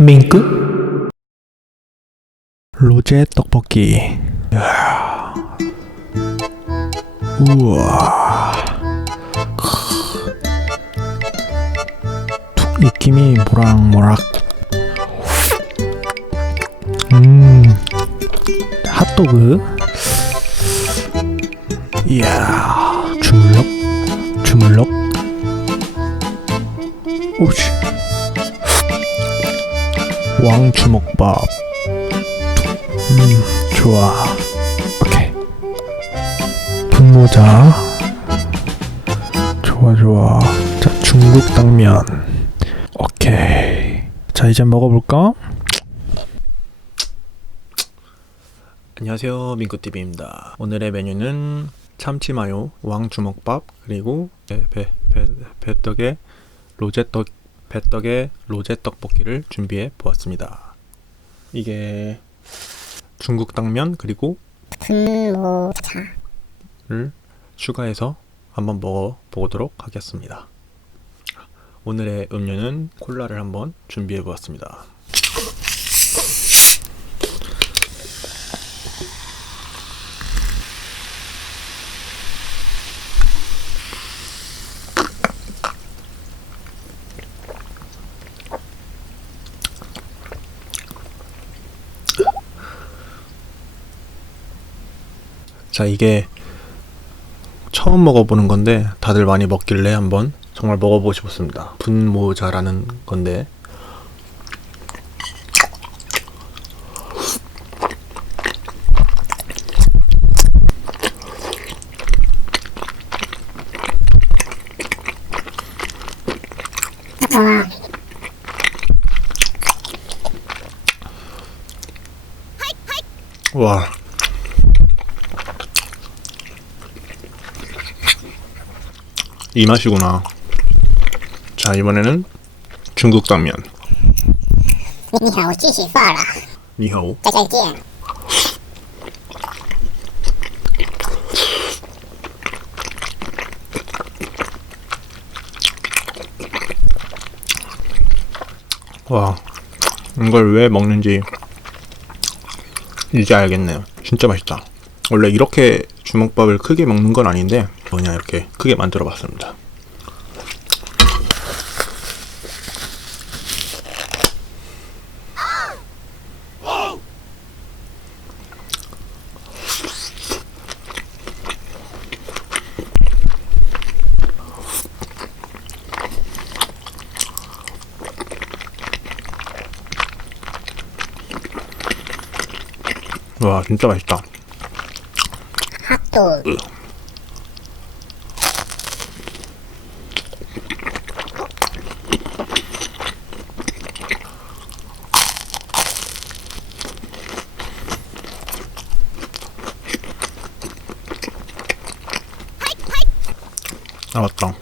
민크? 로제 떡볶이. 이야. 우와. 툭 익힘이 모락모락. 음. 핫도그. 이야. 주물럭. 주물럭. 오씨 왕주먹밥. 음 좋아. 오케이. 분모자. 좋아 좋아. 자 중국 당면. 오케이. 자 이제 먹어볼까? 안녕하세요 민구TV입니다. 오늘의 메뉴는 참치마요 왕주먹밥 그리고 배, 배, 배, 배떡에 로제떡 배떡에 로제 떡볶이를 준비해 보았습니다. 이게 중국 당면 그리고 분모자 를 추가해서 한번 먹어 보도록 하겠습니다. 오늘의 음료는 콜라를 한번 준비해 보았습니다. 자, 이게 처음 먹어보는 건데 다들 많이 먹길래 한번 정말 먹어보고 싶었습니다. 분모자라는 건데 와 이 맛이구나. 자, 이번에는 중국 당면. 니하오, 찌시, 파라. 니하오. 짜잔 와, 이걸 왜 먹는지 이제 알겠네요. 진짜 맛있다. 원래 이렇게 주먹밥을 크게 먹는 건 아닌데 그냥 이렇게 크게 만들어 봤습니다. 와 진짜 맛있다. 핫도그 아 맞다.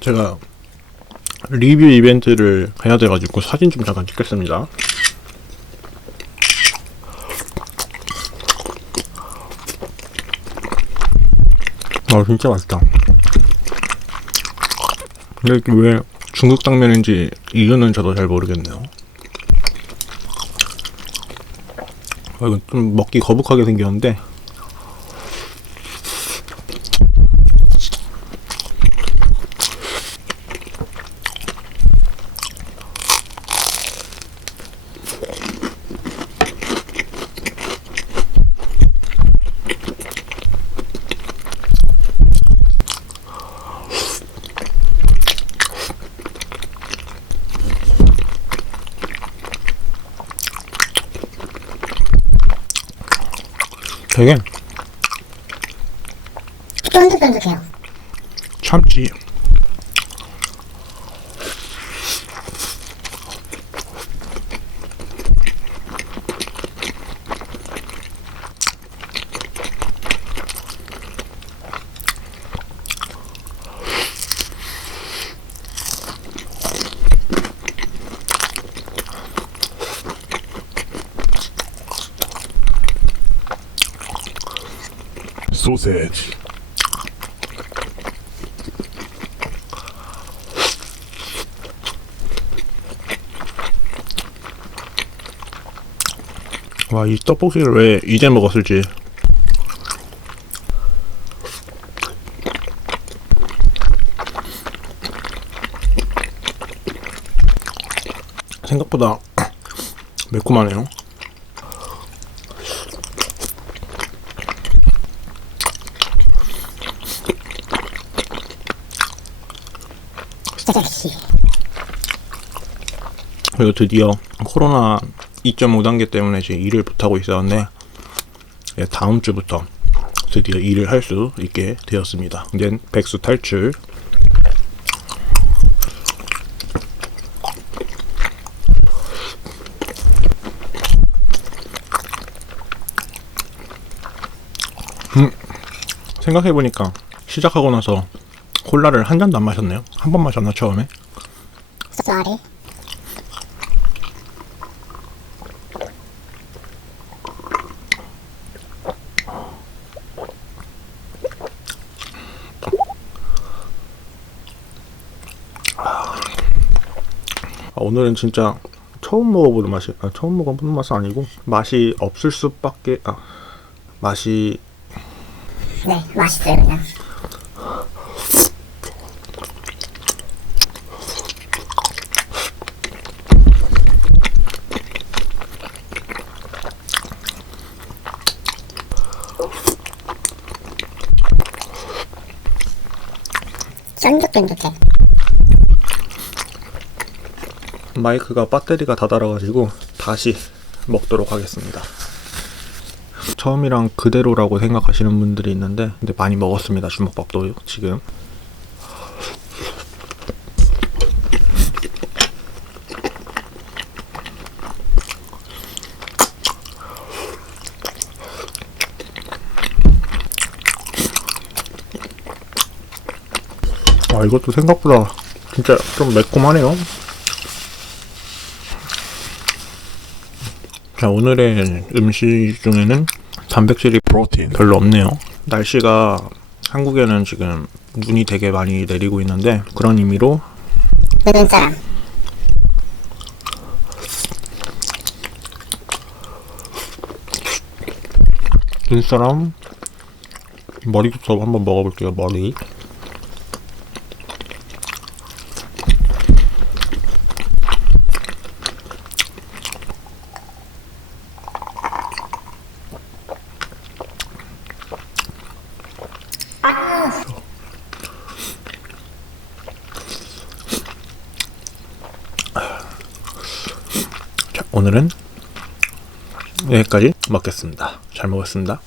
제가 리뷰 이벤트를 해야 돼가지고 사진 좀 잠깐 찍겠습니다. 아 진짜 맛있다. 근데 이게 왜 중국 당면인지 이유는 저도 잘 모르겠네요. 아, 이건 좀 먹기 거북하게 생겼는데 되게 쫀득쫀득해요. 참지. 소세지. 와, 이 떡볶이를 왜 이제 먹었을지. 생각보다 매콤하네요. 쓰레기. 그리고 드디어 코로나 2.5 단계 때문에 이제 일을 못하고 있었는데 예, 다음 주부터 드디어 일을 할 수 있게 되었습니다. 이제 백수 탈출. 음, 생각해보니까 시작하고 나서 콜라를 한 잔도 안 마셨네요. 한 번 마셨나 처음에? 쏘리. 아, 오늘은 진짜 처음 먹어보는 맛이 아, 처음 먹어보는 맛은 아니고 맛이 없을 수밖에 아 맛이 네, 맛있어요, 그냥. 쫀득쫀득해. 마이크가 배터리가 다 닳아가지고 다시 먹도록 하겠습니다. 처음이랑 그대로라고 생각하시는 분들이 있는데 근데 많이 먹었습니다 주먹밥도 지금 아 이것도 생각보다 진짜 좀 매콤하네요 자, 오늘의 음식 중에는 단백질이 프로틴 별로 없네요. 날씨가 한국에는 지금 눈이 되게 많이 내리고 있는데 그런 의미로 눈사람. 눈사람 머리부터 한번 먹어볼게요. 머리. 오늘은 여기까지 먹겠습니다. 잘 먹었습니다.